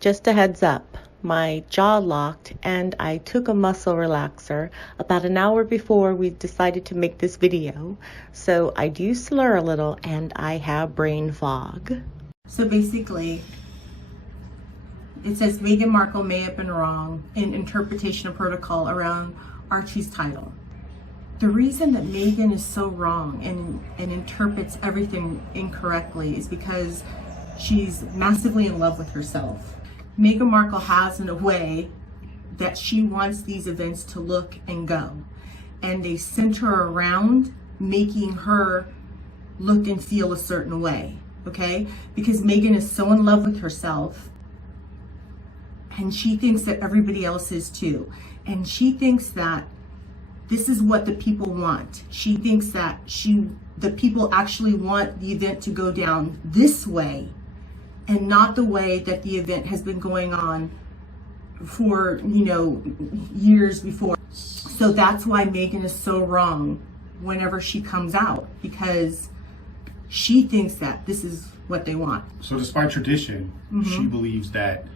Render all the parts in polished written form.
Just a heads up, my jaw locked and I took a muscle relaxer about an hour before we decided to make this video. So I do slur a little and I have brain fog. So basically, it says Meghan Markle may have been wrong in interpretation of protocol around Archie's title. The reason that Meghan is so wrong and interprets everything incorrectly is because she's massively in love with herself. Meghan Markle has in a way that she wants these events to look and go. And they center around making her look and feel a certain way, okay? Because Meghan is so in love with herself and she thinks that everybody else is too. And she thinks that this is what the people want. She thinks that the people actually want the event to go down this way and not the way that the event has been going on for, years before. So that's why Meghan is so wrong whenever she comes out, because she thinks that this is what they want. So despite tradition, she believes that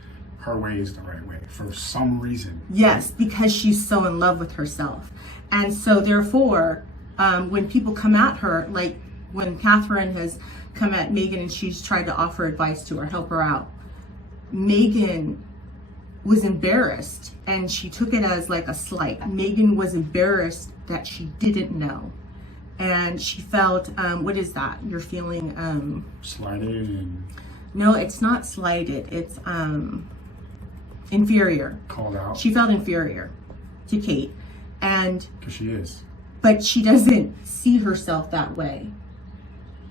her way is the right way for some reason. Yes, because she's so in love with herself. And so therefore, when people come at her, like when Catherine has come at Meghan and she's tried to offer advice to her, help her out, Meghan was embarrassed and she took it as like a slight. Meghan was embarrassed that she didn't know. And she felt, what is that? You're feeling... Slighted and... No, it's not slighted. It's inferior. Called out. She felt inferior to Kate. And... Because she is. But she doesn't see herself that way.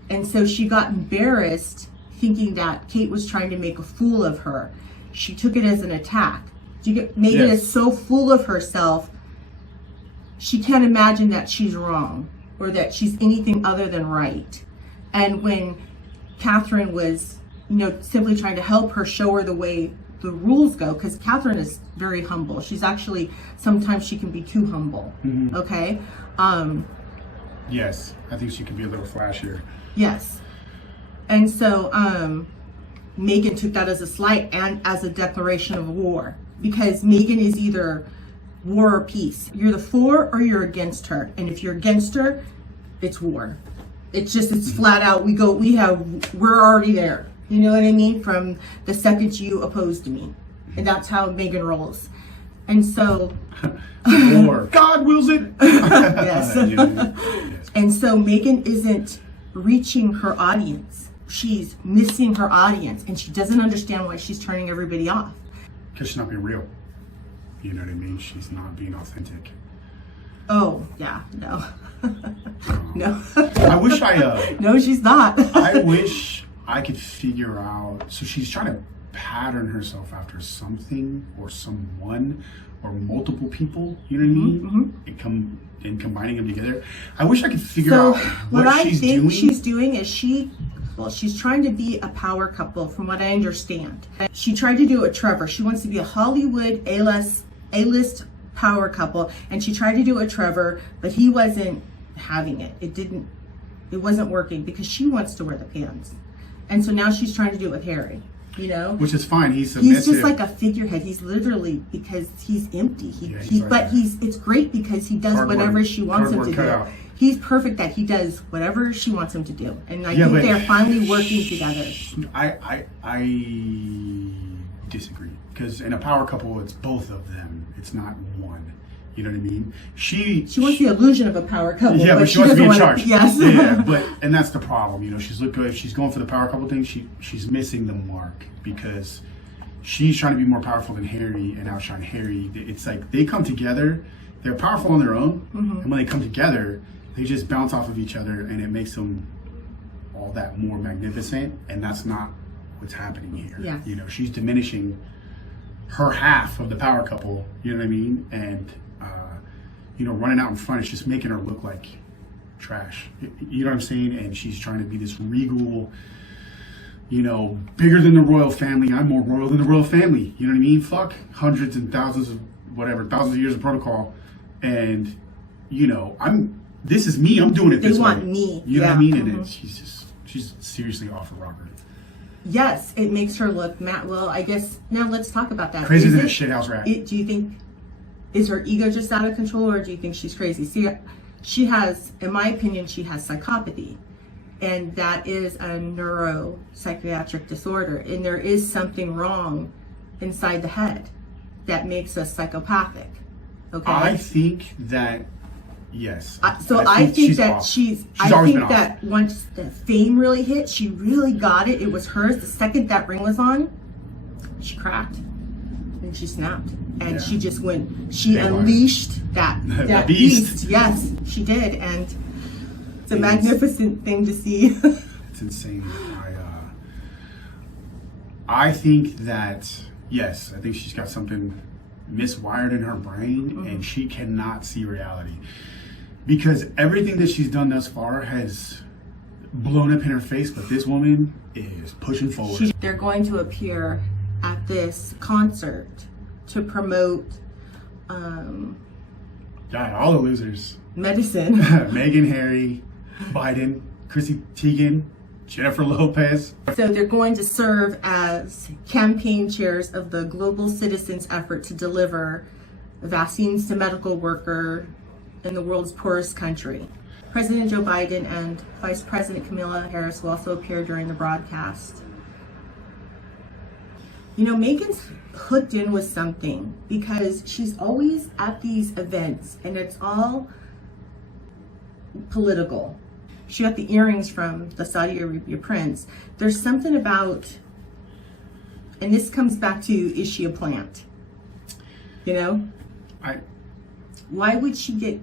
And so she got embarrassed thinking that Kate was trying to make a fool of her. She took it as an attack. Meghan is so full of herself, she can't imagine that she's wrong or that she's anything other than right. And when Catherine was, simply trying to help her, show her the way the rules go, because Catherine is very humble. She's actually, sometimes she can be too humble, okay? Yes, I think she can be a little flashier. Yes. And so Meghan took that as a slight and as a declaration of war, because Meghan is either war or peace. You're the for or you're against her. And if you're against her, it's war. It's flat out, we're already there. You know what I mean? From the second you oppose to me. And that's how Meghan rolls. And so... War. God wills it. Yes. Yes. And so Meghan isn't reaching her audience. She's missing her audience, and she doesn't understand why she's turning everybody off. Because she's not being real. You know what I mean? She's not being authentic. Oh, yeah, no. No. I wish I... No, she's not. I wish I could figure out... So she's trying to pattern herself after something or someone or multiple people, you know what I mean? And combining them together. I wish I could figure out what she's doing. I think she's doing is she's trying to be a power couple, from what I understand. She tried to do it with Trevor. She wants to be a Hollywood A-list power couple, and she tried to do it with Trevor, but he wasn't having it. It wasn't working because she wants to wear the pants. And so now she's trying to do it with Harry. Which is fine. He's submissive. He's just like a figurehead. He's literally, because he's empty. It's great because he does whatever she wants him to do. He's perfect that he does whatever she wants him to do. And I think they're finally working together. I disagree. Because in a power couple, it's both of them. It's not one. You know what I mean? She wants the illusion of a power couple. Yeah, but she wants to be in charge. Yes. Yeah, and that's the problem. If she's going for the power couple thing, she's missing the mark, because she's trying to be more powerful than Harry and outshine Harry. It's like they come together, they're powerful on their own, and when they come together, they just bounce off of each other, and it makes them all that more magnificent. And that's not what's happening here. Yeah. She's diminishing her half of the power couple. You know what I mean? And running out in front, it's just making her look like trash. You know what I'm saying? And she's trying to be this regal, bigger than the royal family. I'm more royal than the royal family. You know what I mean? Fuck hundreds and thousands of years of protocol. And, this is me. I'm doing it this way. They want me. You know what I mean? And she's she's seriously off her rocker. Yes, it makes her look mad. Well, I guess now let's talk about that. Crazy than a shithouse rat. Do you think, is her ego just out of control, or do you think she's crazy? See, she has, in my opinion, she has psychopathy, and that is a neuropsychiatric disorder, and there is something wrong inside the head that makes us psychopathic. Okay. I think that. Yes. I think that off. I think that once the fame really hit, she really got it. It was hers. The second that ring was on, she cracked and she snapped. And she just went, she unleashed that beast. Yes, she did. And it's a magnificent thing to see. It's insane. I think that, yes, I think she's got something miswired in her brain, and she cannot see reality. Because everything that she's done thus far has blown up in her face, but this woman is pushing forward. They're going to appear at this concert to promote God, all the losers. medicine. Meghan, Harry, Biden, Chrissy Teigen, Jennifer Lopez. So they're going to serve as campaign chairs of the global citizens' effort to deliver vaccines to medical workers in the world's poorest country. President Joe Biden and Vice President Kamala Harris will also appear during the broadcast. You know, Meghan's hooked in with something because she's always at these events and it's all political. She got the earrings from the Saudi Arabia prince. There's something about, and this comes back to, is she a plant? You know? Why would she get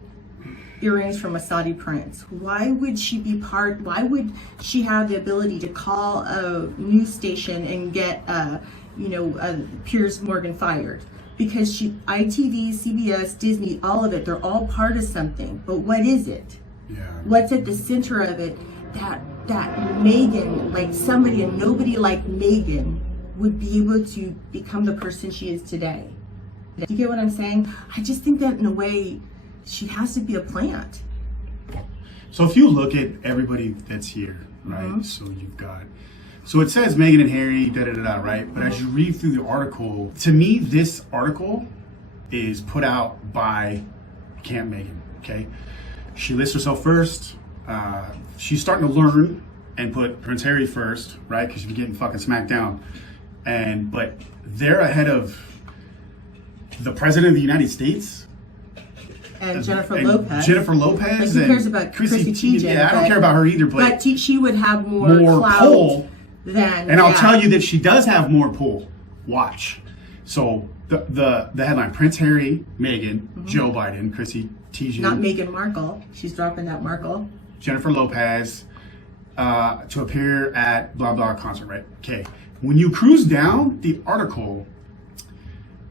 earrings from a Saudi prince? Why would she be why would she have the ability to call a news station and get, Piers Morgan fired? Because ITV, CBS, Disney, all of it, they're all part of something. But what is it? Yeah. What's at the center of it that Meghan, like somebody and nobody like Meghan, would be able to become the person she is today? Do you get what I'm saying? I just think that in a way, she has to be a plant. So if you look at everybody that's here, right? So you've got, so it says Meghan and Harry, right? But as you read through the article, to me, this article is put out by Camp Meghan, okay? She lists herself first. She's starting to learn and put Prince Harry first, right? Because she's getting fucking smacked down. But they're ahead of the President of the United States. And Jennifer Lopez. Like, who cares about Chrissy Teigen? Yeah, I don't care about her either. But she would have more clout pull than. And I'll tell you that she does have more pull. Watch. So the headline: Prince Harry, Meghan, Joe Biden, Chrissy Teigen. Not Meghan Markle. She's dropping that Markle. Jennifer Lopez to appear at blah blah concert. Right. Okay. When you cruise down the article,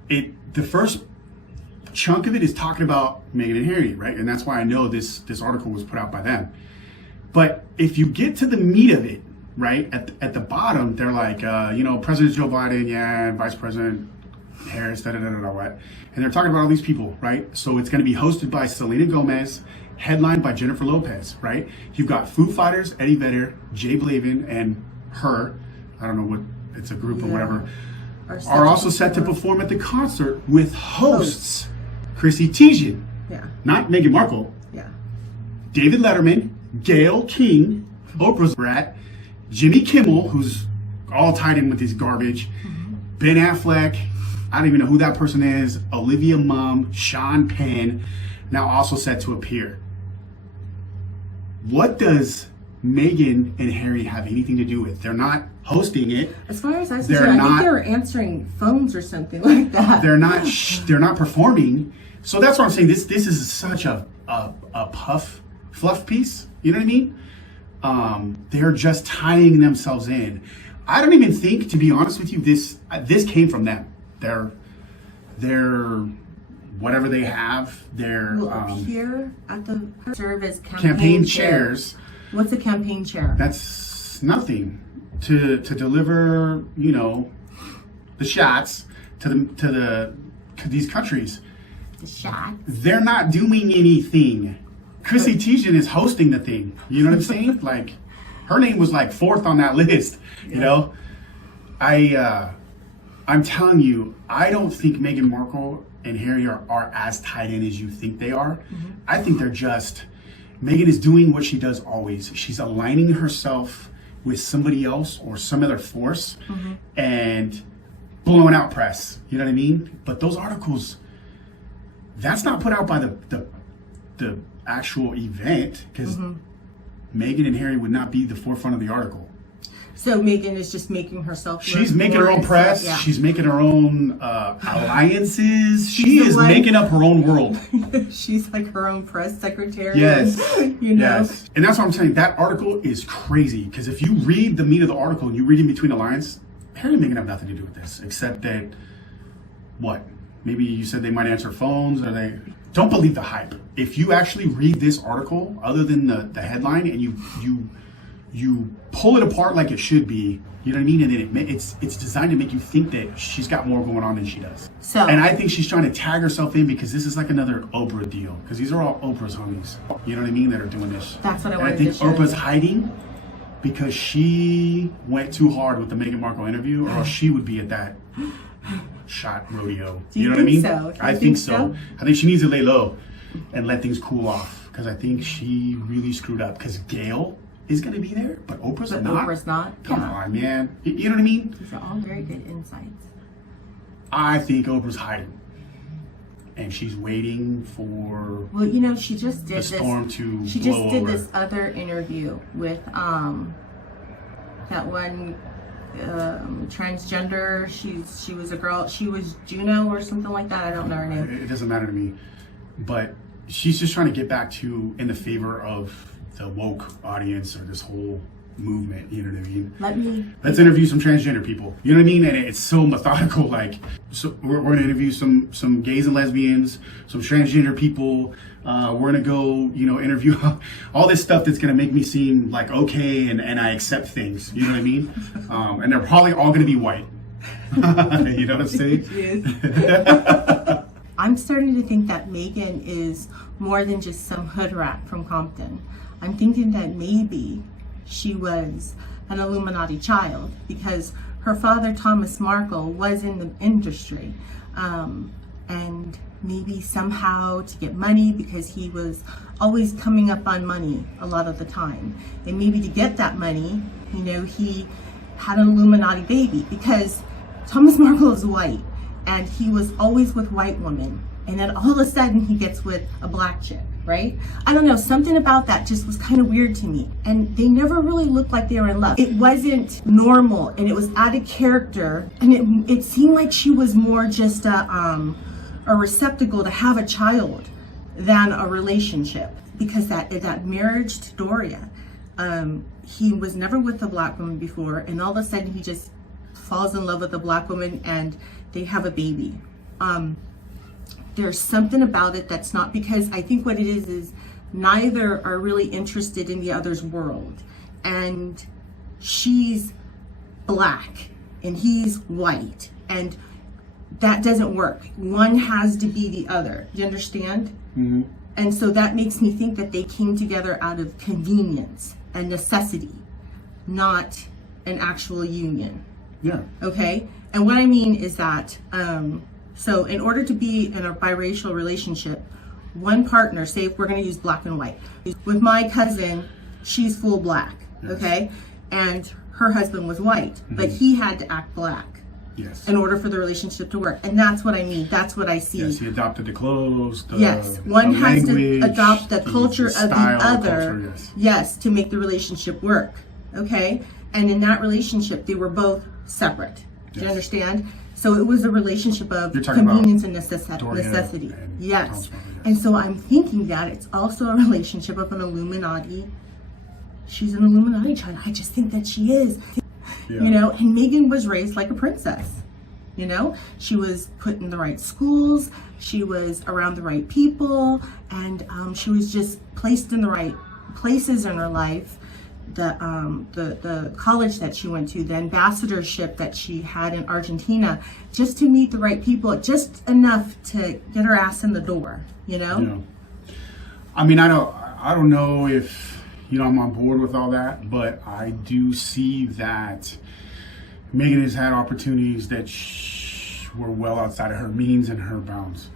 the first chunk of it is talking about Meghan and Harry, right? And that's why I know this article was put out by them. But if you get to the meat of it, right, at the bottom, they're like, President Joe Biden, yeah, Vice President Harris, what? And they're talking about all these people, right? So it's going to be hosted by Selena Gomez, headlined by Jennifer Lopez, right? You've got Foo Fighters, Eddie Vedder, Jay Blavin, and her, I don't know what, it's a group or whatever, are also set to perform at the concert with hosts Chrissy Teigen, not Meghan Markle, David Letterman, Gayle King, Oprah's brat, Jimmy Kimmel, who's all tied in with this garbage, Ben Affleck, I don't even know who that person is, Olivia Munn, Sean Penn, now also set to appear. What does Meghan and Harry have anything to do with? They're not hosting it. As far as I'm concerned, I think they were answering phones or something like that. They're not performing. So that's what I'm saying. This is such a fluff piece. You know what I mean? They're just tying themselves in. I don't even think, to be honest with you, this came from them. They're whatever they have. They're here at the serve as campaign chairs. What's a campaign chair? That's nothing to deliver, the shots to these countries. The shot. They're not doing anything. Chrissy Teigen is hosting the thing. You know what I'm saying? Like, her name was like 4th on that list. You know, I'm telling you, I don't think Meghan Markle and Harry are as tied in as you think they are. I think they're just, Meghan is doing what she does always. She's aligning herself with somebody else or some other force and blowing out press. You know what I mean? But those articles, that's not put out by the actual event, because Meghan and Harry would not be the forefront of the article. So Meghan is just making herself. She's making her own press. Yeah. She's making her own alliances. She is making up her own world. She's like her own press secretary. Yes. You know? Yes. And that's what I'm saying. That article is crazy, because if you read the meat of the article and you read in between the lines, Harry and Meghan have nothing to do with this, except that, what? Maybe you said they might answer phones, or they... Don't believe the hype. If you actually read this article, other than the headline, and you pull it apart like it should be, you know what I mean? And then it's designed to make you think that she's got more going on than she does. So, and I think she's trying to tag herself in, because this is like another Oprah deal. Because these are all Oprah's homies. You know what I mean? That are doing this. That's what I wanted to show. I think Oprah's you. hiding because she went too hard with the Meghan Markle interview, or else she would be at that shot rodeo. Do you know what I mean? So? I think so. I think she needs to lay low and let things cool off, because I think she really screwed up. Because Gail is going to be there, but Oprah's not. Oprah's not. Come on, man. You know what I mean? These are all very good insights. I think Oprah's hiding, and she's waiting for. Well, you know, she just did the storm to She blow just did over. this other interview with that one transgender. She was a girl. She was Juno or something like that. I don't know her name. It doesn't matter to me, but she's just trying to get back to in the favor of the woke audience, or this whole movement. You know what I mean? Let's interview some transgender people. You know what I mean? And it's so methodical. Like, so we're going to interview some gays and lesbians, some transgender people. We're going to go, interview all this stuff that's going to make me seem like okay, and I accept things. You know what I mean? And they're probably all going to be white. You know what I'm saying? Yes. I'm starting to think that Meghan is more than just some hood rat from Compton. I'm thinking that maybe she was an Illuminati child, because her father, Thomas Markle, was in the industry. And maybe somehow to get money, because he was always coming up on money a lot of the time. And maybe to get that money, he had an Illuminati baby, because Thomas Markle is white and he was always with white women. And then all of a sudden he gets with a black chick, right? I don't know, something about that just was kind of weird to me. And they never really looked like they were in love. It wasn't normal, and it was out of character. And it seemed like she was more just a receptacle to have a child than a relationship. Because that marriage to Doria, he was never with a black woman before, and all of a sudden he just falls in love with a black woman and they have a baby. There's something about it that's not, because I think what it is neither are really interested in the other's world. And she's black and he's white, and that doesn't work. One has to be the other. Do you understand? Mm-hmm. And so that makes me think that they came together out of convenience and necessity, not an actual union. Yeah. Okay? And what I mean is that, so in order to be in a biracial relationship, one partner, say if we're going to use black and white. With my cousin, she's full black, yes. Okay? And her husband was white, mm-hmm. but he had to act black. Yes. In order for the relationship to work. And that's what I mean. That's what I see. Yes, he adopted the clothes, one has language, to adopt the culture of the other. Culture, yes, to make the relationship work. Okay? And in that relationship, they were both separate. Do you understand? So it was a relationship of convenience and necessity. Yes. And so I'm thinking that it's also a relationship of an Illuminati. She's an Illuminati child. I just think that she is. Yeah. And Meghan was raised like a princess. She was put in the right schools. She was around the right people. And she was just placed in the right places in her life. The college that she went to, the ambassadorship that she had in Argentina, just to meet the right people, just enough to get her ass in the door, Yeah. I mean, I don't know if, I'm on board with all that, but I do see that Meghan has had opportunities that were well outside of her means and her bounds,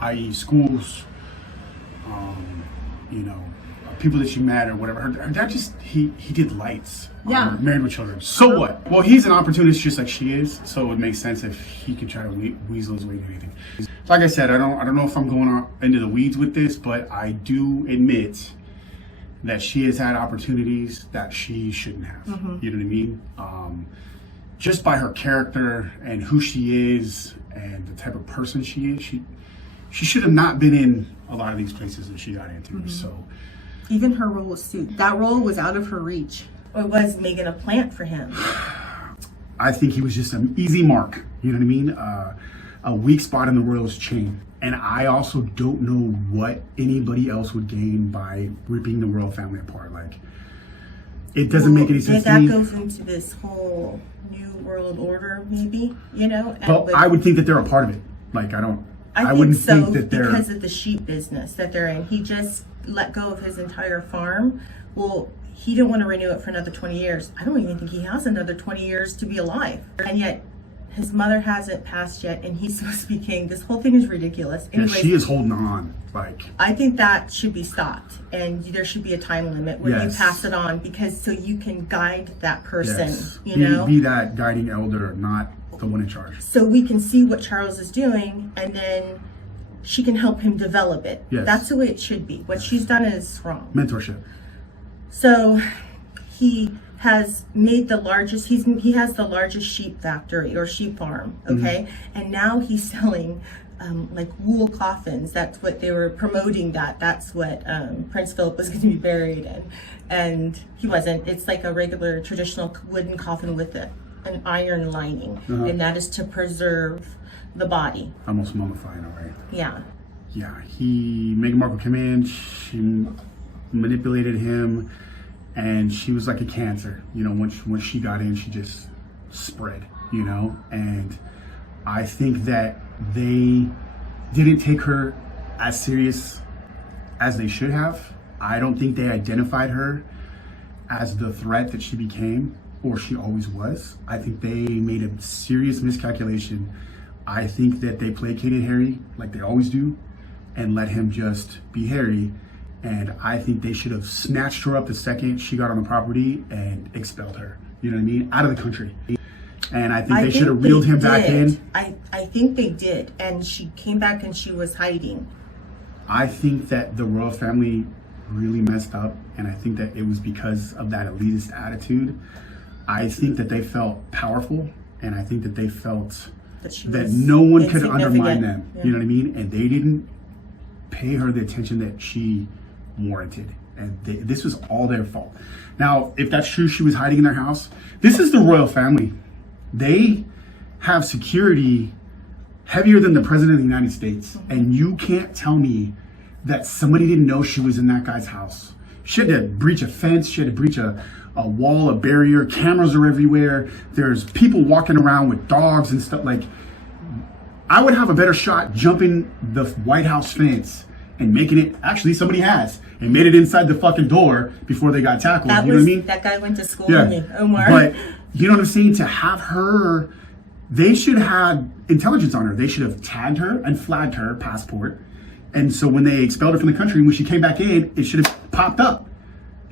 i.e. schools, people that she met or whatever. Her dad he did lights. Yeah. Married with children. So what? Well, he's an opportunist just like she is, so it would make sense if he could try to weasel his way to anything. Like I said, I don't know if I'm going into the weeds with this, but I do admit that she has had opportunities that she shouldn't have. You know what I mean? Just by her character and who she is and the type of person she is, she should have not been in a lot of these places that she got into. So even her role with Sue, that role was out of her reach. Or was Meghan a plant for him? I think he was just an easy mark. You know what I mean? A weak spot in the Royals chain. And I also don't know what anybody else would gain by ripping the royal family apart. Like, it doesn't make any sense to me. That goes into this whole new world order, maybe, But I would think that they're a part of it. Like, I wouldn't think that they're... because of the sheep business that they're in. He just let go of his entire farm. Well, he didn't want to renew it for another 20 years. I don't even think he has another 20 years to be alive. And yet, his mother hasn't passed yet, and he's supposed to be king. This whole thing is ridiculous. Anyways, yeah, she is holding on. I think that should be stopped, and there should be a time limit where you pass it on, because so you can guide that person. Be that guiding elder, not the one in charge. So we can see what Charles is doing, and then she can help him develop it. That's the way it should be. What she's done is wrong. Mentorship. So he has made the largest, he has the largest sheep factory or sheep farm, okay? And now he's selling like wool coffins. That's what they were promoting, that's what Prince Philip was going to be buried in. And he wasn't. It's like a regular traditional wooden coffin with an iron lining. And that is to preserve the body. Almost mummifying, all right? Yeah. Yeah, Meghan Markle came in, she manipulated him, and she was like a cancer. Once she got in, she just spread, and I think that they didn't take her as serious as they should have. I don't think they identified her as the threat that she became, or she always was. I think they made a serious miscalculation. I think that they placated Harry like they always do and let him just be Harry. And I think they should have snatched her up the second she got on the property and expelled her. You know what I mean? Out of the country. And I think they should have reeled him back in. I think they did. And she came back and she was hiding. I think that the royal family really messed up. And I think that it was because of that elitist attitude. I think that they felt powerful. And I think that they felt that no one could undermine them. You know what I mean? And they didn't pay her the attention that she warranted, and this was all their fault. Now, if that's true, she was hiding in their house. This is the royal family. They have security heavier than the president of the United States, and you can't tell me that somebody didn't know she was in that guy's house. She had to breach a fence, she had to breach a wall, a barrier, cameras are everywhere, there's people walking around with dogs and stuff. Like, I would have a better shot jumping the White House fence and making it, actually somebody has, and made it inside the fucking door before they got tackled. You know what I mean? That guy went to school with me, Omar. But you know what I'm saying? To have her, they should have had intelligence on her. They should have tagged her and flagged her passport. And so when they expelled her from the country, when she came back in, it should have popped up.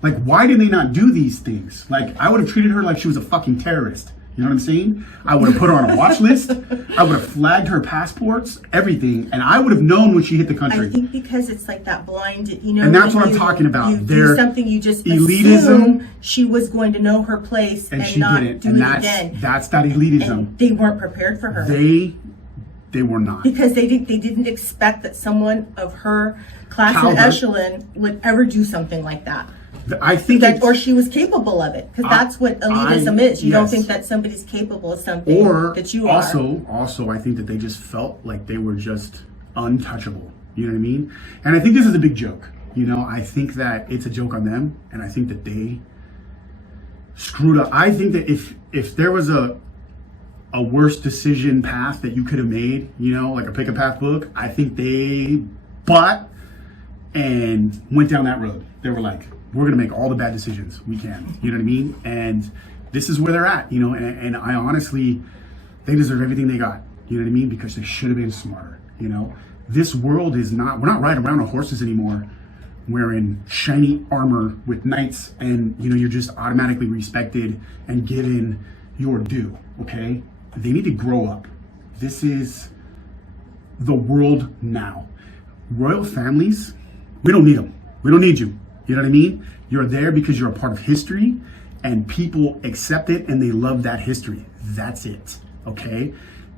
Like, why did they not do these things? Like, I would have treated her like she was a fucking terrorist. You know what I'm saying? I would have put her on a watch list. I would have flagged her passports, everything, and I would have known when she hit the country. I think because it's like that blind, and that's what I'm talking about. You do something, you just elitism. Assume she was going to know her place and she not didn't. do And it again. That's that elitism. And they weren't prepared for her. They were not, because they didn't expect that someone of her class and echelon would ever do something like that. I think or she was capable of it, because that's what elitism is. You don't think that somebody's capable of something that you are. Also, I think that they just felt like they were just untouchable. You know what I mean? And I think this is a big joke. I think that it's a joke on them, and I think that they screwed up. I think that if there was a worse decision path that you could have made, like a pick a path book, I think they bought and went down that road. They were like, we're going to make all the bad decisions we can. You know what I mean? And this is where they're at, you know, and I honestly, they deserve everything they got. You know what I mean? Because they should have been smarter, you know? This world is not, we're not riding around on horses anymore wearing shiny armor with knights and, you know, you're just automatically respected and given your due, okay? They need to grow up. This is the world now. Royal families, we don't need them. We don't need you. You know what I mean? You're there because you're a part of history and people accept it and they love that history. That's it, okay?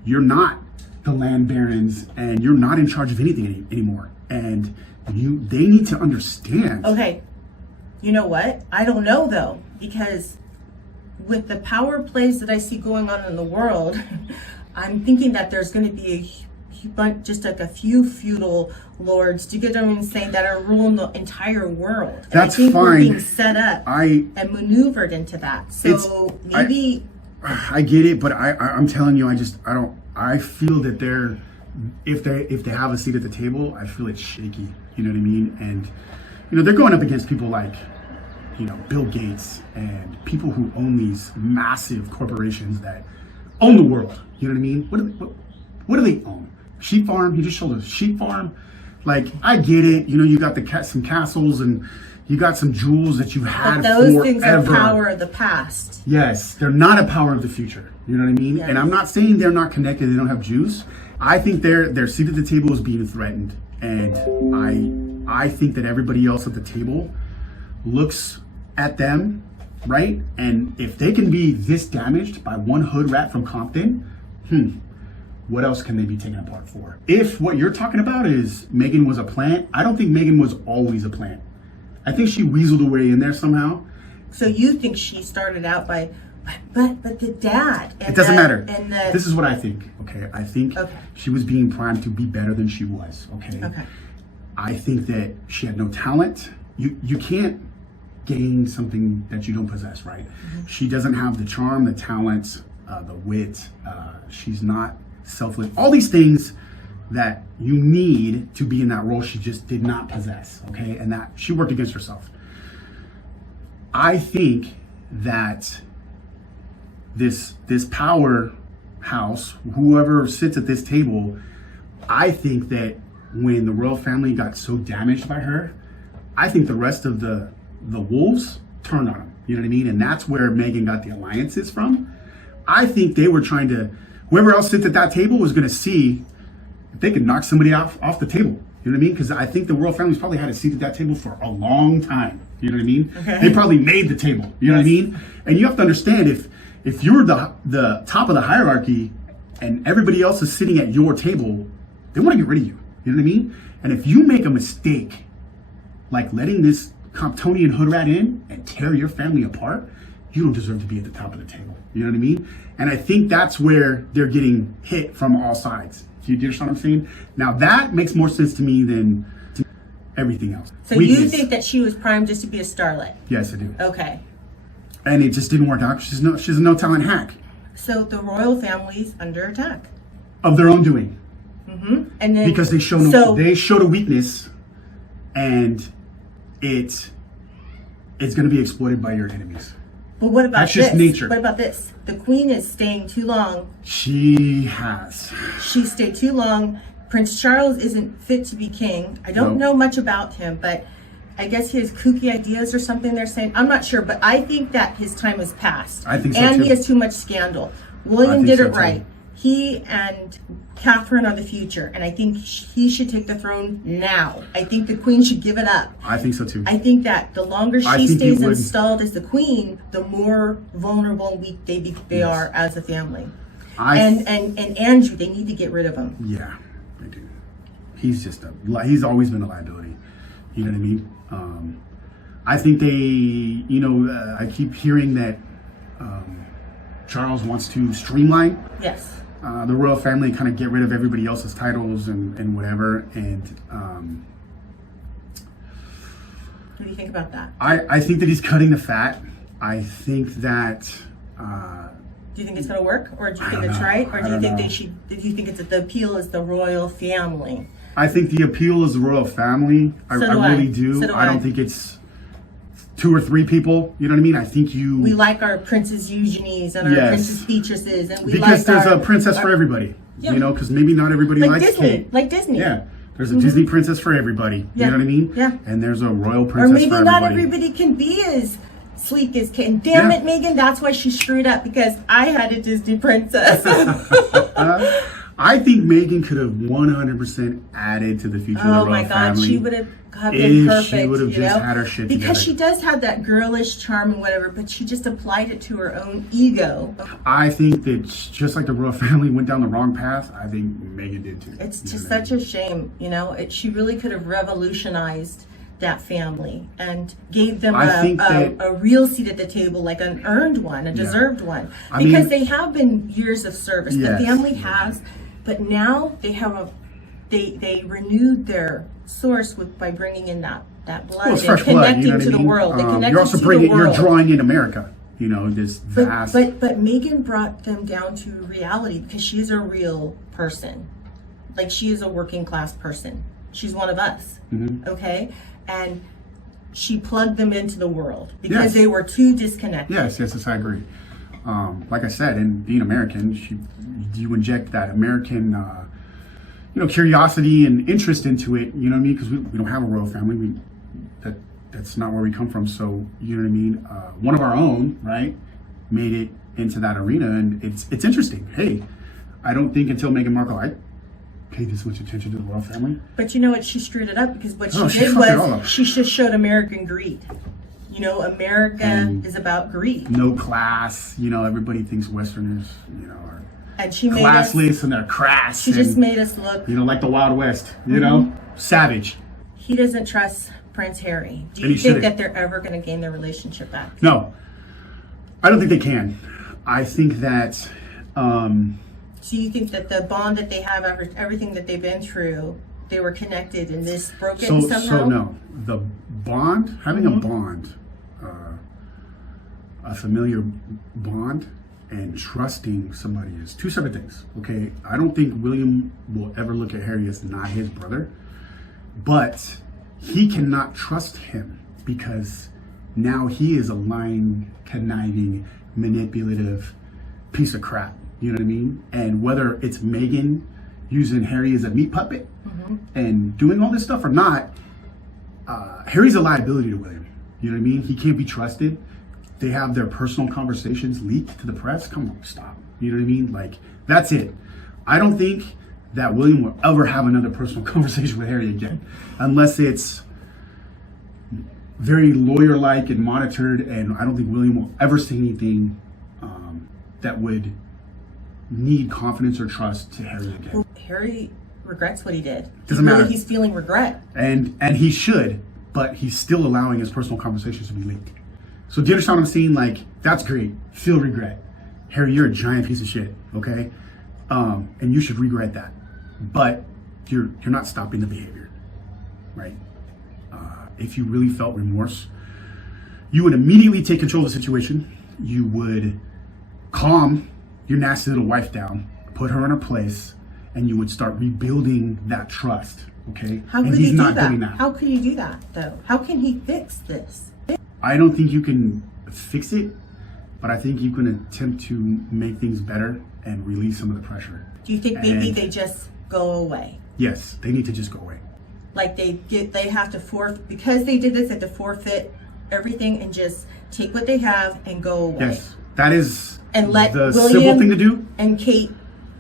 You're not the land barons and you're not in charge of anything anymore. And they need to understand. Okay, you know what? I don't know though, because with the power plays that I see going on in the world, I'm thinking that there's going to be just like a few feudal lords, do you get what I'm saying, that are ruling the entire world. And that's I think fine. We're being set up and maneuvered into that. So maybe I get it, but I'm telling you, I feel that if they have a seat at the table, I feel it's shaky. You know what I mean? And you know, they're going up against people like, you know, Bill Gates and people who own these massive corporations that own the world. You know what I mean? What do they own? Sheep farm? He just showed a sheep farm. Like, I get it. You know, you got some castles and you got some jewels that you've had but those forever. Things are power of the past. Yes, they're not a power of the future. You know what I mean? Yes. And I'm not saying they're not connected. They don't have juice. I think their seat at the table is being threatened, and I think that everybody else at the table looks at them, right? And if they can be this damaged by one hood rat from Compton, what else can they be taken apart for? If what you're talking about is Meghan was a plant, I don't think Meghan was always a plant. I think she weaseled her way in there somehow. So you think she started out by, but the dad. And it doesn't matter. And this is what I think. Okay, I think she was being primed to be better than she was. Okay. I think that she had no talent. You can't gain something that you don't possess, right? She doesn't have the charm, the talent, the wit. She's not selfless. All these things that you need to be in that role, she just did not possess. Okay, and that she worked against herself. I think that this powerhouse, whoever sits at this table, I think that when the royal family got so damaged by her, I think the rest of the wolves turned on them. You know what I mean? And that's where Meghan got the alliances from. I think they were trying to, whoever else sits at that table was going to see if they could knock somebody off the table. You know what I mean? Because I think the royal family's probably had a seat at that table for a long time. You know what I mean? They probably made the table. You know what I mean? And you have to understand, if you're the top of the hierarchy and everybody else is sitting at your table, they want to get rid of you. You know what I mean? And if you make a mistake, like letting this Comptonian hood rat in and tear your family apart, you don't deserve to be at the top of the table. You know what I mean? And I think that's where they're getting hit from all sides. Do you understand what I'm saying? Now that makes more sense to me than everything else. So you think that she was primed just to be a starlet? Yes, I do. Okay. And it just didn't work out. She's a no talent hack. So the royal family's under attack. Of their own doing. And then because they showed a weakness, and it's going to be exploited by your enemies. But what about That's just nature. What about this? The queen is staying too long. She has. She stayed too long. Prince Charles isn't fit to be king. I don't know much about him, but I guess he has kooky ideas or something they're saying. I'm not sure, but I think that his time has passed. I think so and too. he has too much scandal. William did it right. He and Catherine are the future, and I think he should take the throne now. I think the queen should give it up. I think so too. I think that the longer she stays installed as the queen, the more vulnerable and weak they are as a family. And Andrew, they need to get rid of him. Yeah, they do. He's always been a liability. You know what I mean? I think I keep hearing that Charles wants to streamline. Yes. The royal family, kind of get rid of everybody else's titles and whatever. And what do you think about that? I think that he's cutting the fat. I think that. Do you think it's going to work, or do you think it's right, or do you think do you think the appeal is the royal family? I think the appeal is the royal family. I really do. So do I don't think it's 2 or 3 people. You know what I mean? I think we like our Princess Eugenies and our Princess Beatrices, and because there's a princess for everybody. You know, because maybe not everybody likes Disney, Kate. like Disney. Yeah. There's a Disney princess for everybody. You know what I mean? Yeah. And there's a royal princess for everybody. Or maybe not everybody can be as sleek as Kate. And damn it, Meghan, that's why she screwed up, because I had a Disney princess. I think Meghan could have 100% added to the future of the royal family. Oh my God, she would have been perfect. She would have just had her shit because together. she does have that girlish charm and whatever, but she just applied it to her own ego. I think that just like the royal family went down the wrong path, I think Meghan did too. It's just such a shame, you know. She really could have revolutionized that family and gave them a real seat at the table, like an earned one, a deserved one. Because they have been years of service. The family has, but now they have they renewed their source by bringing in that blood and connecting to the world. You're also you're drawing in America. You know, this vast. But Meghan brought them down to reality, because she's a real person. Like, she is a working class person. She's one of us. Okay? And she plugged them into the world because they were too disconnected. Yes, I agree. Like I said, in being American, you inject that American, curiosity and interest into it. You know what I mean? Because we don't have a royal family. That's not where we come from. So you know what I mean? One of our own, right, made it into that arena, and it's interesting. Hey, I don't think until Meghan Markle, I paid this much attention to the royal family. But you know what? She screwed it up, because what she did was she just showed American greed. You know, America is about greed. No class. You know, everybody thinks Westerners, are and she classless and they're crass. She just made us look, like the Wild West. You know, savage. He doesn't trust Prince Harry. Do you think that they're ever going to gain their relationship back? No, I don't think they can. I think that. So you think that the bond that they have after everything that they've been through, they were connected and this broken somehow? So no, the bond, having a bond, a familiar bond, and trusting somebody is 2 separate things. Okay, I don't think William will ever look at Harry as not his brother, but he cannot trust him because now he is a lying, conniving, manipulative piece of crap. You know what I mean? And whether it's Meghan using Harry as a meat puppet and doing all this stuff or not, Harry's a liability to William. You know what I mean? He can't be trusted. They have their personal conversations leaked to the press. Come on, stop. You know what I mean? Like, that's it. I don't think that William will ever have another personal conversation with Harry again, unless it's very lawyer-like and monitored, and I don't think William will ever say anything that would need confidence or trust to Harry again. Well, Harry regrets what he did. Doesn't matter. He's feeling regret. And he should, but he's still allowing his personal conversations to be leaked. So do you understand what I'm saying? Like, that's great. Feel regret. Harry, you're a giant piece of shit, okay? And you should regret that. But you're not stopping the behavior, right? If you really felt remorse, you would immediately take control of the situation. You would calm your nasty little wife down, put her in her place, and you would start rebuilding that trust, okay? How could he do that? How could you do that, though? How can he fix this? I don't think you can fix it, but I think you can attempt to make things better and release some of the pressure. Do you think maybe they just go away? Yes, they need to just go away. Like they have to forfeit, because they did this, they have to forfeit everything and just take what they have and go away. Yes, that is and let the William civil thing to do. And Kate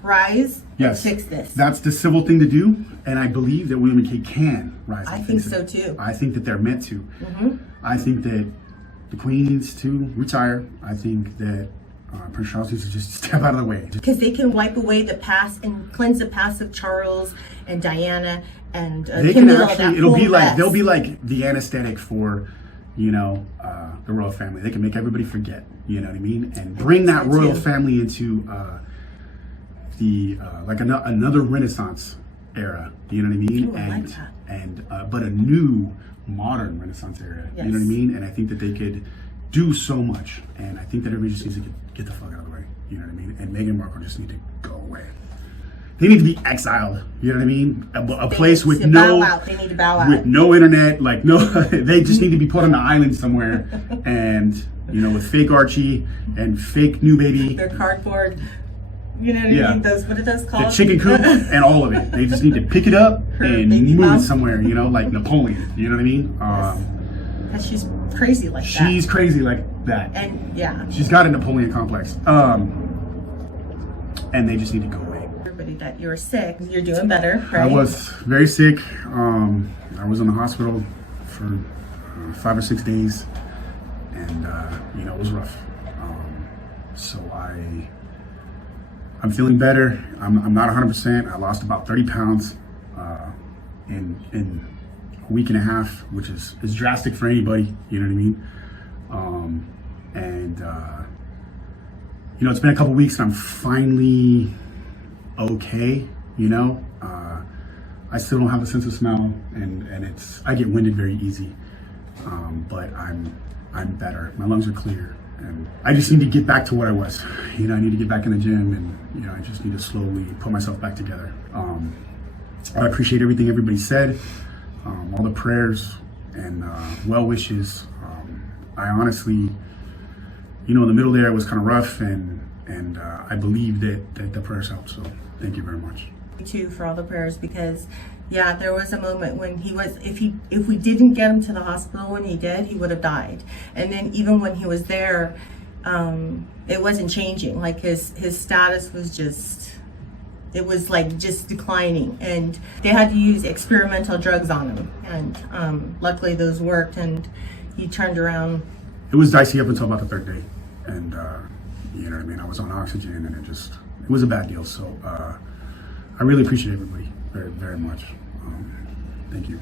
rise and fix this. That's the civil thing to do, and I believe that William and Kate can rise. I think so too. I think that they're meant to. I think that the Queen needs to retire. I think that Prince Charles needs to just step out of the way. Because they can wipe away the past and cleanse the past of Charles and Diana and Camilla. They'll be like the anesthetic for, the royal family. They can make everybody forget. You know what I mean? And bring that royal family into another Renaissance era. You know what I mean? Ooh, I like that. But a new modern Renaissance era. Yes. You know what I mean? And I think that they could do so much. And I think that everybody just needs to get the fuck out of the way. You know what I mean? And Meghan Markle just needs to go away. they need to be exiled. You know what I mean? A place with They need to bow out. With no internet, like no, they just need to be put on an island somewhere, and you know, with fake Archie and fake new baby. Their cardboard. You know what I mean? Those, what are those called? The chicken coop and all of it. They just need to pick it up and move it somewhere. You know, like Napoleon. You know what I mean? Yes. She's crazy like that. She's crazy like that. And yeah, she's got a Napoleon complex. And they just need to go away. Everybody, that you're sick, you're doing better, right? I was very sick. I was in the hospital for 5 or 6 days, and you know, it was rough. So I'm feeling better. I'm not 100%. I lost about 30 pounds in a week and a half, which is drastic for anybody. You know what I mean? You know, it's been a couple weeks and I'm finally okay. You know, I still don't have a sense of smell, and I get winded very easy. But I'm better. My lungs are clear, and I just need to get back to what I was. You know, I need to get back in the gym, and you know, I just need to slowly put myself back together. I appreciate everything everybody said, all the prayers and well wishes. I honestly, you know, in the middle there was kind of rough, and I believe that the prayers helped. So thank you very much. Me too, for all the prayers, because yeah, there was a moment when he was, if we didn't get him to the hospital when he did, he would have died. And then even when he was there, it wasn't changing. Like his status was just, it was like just declining, and they had to use experimental drugs on him, and luckily those worked, and he turned around. It was dicey up until about the 3rd day, and you know what I mean, I was on oxygen, and it was a bad deal. So I really appreciate everybody very, very much. Thank you.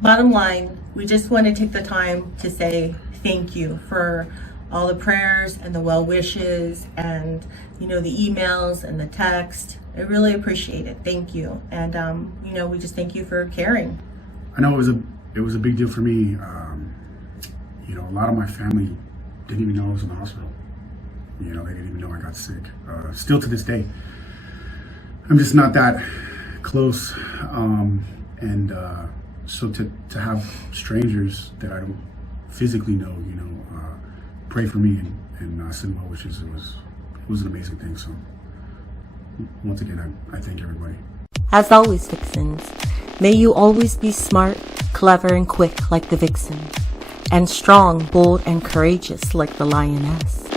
Bottom line, we just want to take the time to say thank you for all the prayers and the well wishes, and you know, the emails and the text. I really appreciate it. Thank you. And you know, we just thank you for caring. I know it was a big deal for me. You know, a lot of my family didn't even know I was in the hospital. You know, they didn't even know I got sick. Still to this day, I'm just not that close. So to have strangers that I don't physically know, you know, pray for me and send well wishes, it was an amazing thing. So once again, I thank everybody. As always, Vixens, may you always be smart, clever, and quick like the Vixen, and strong, bold, and courageous like the Lioness.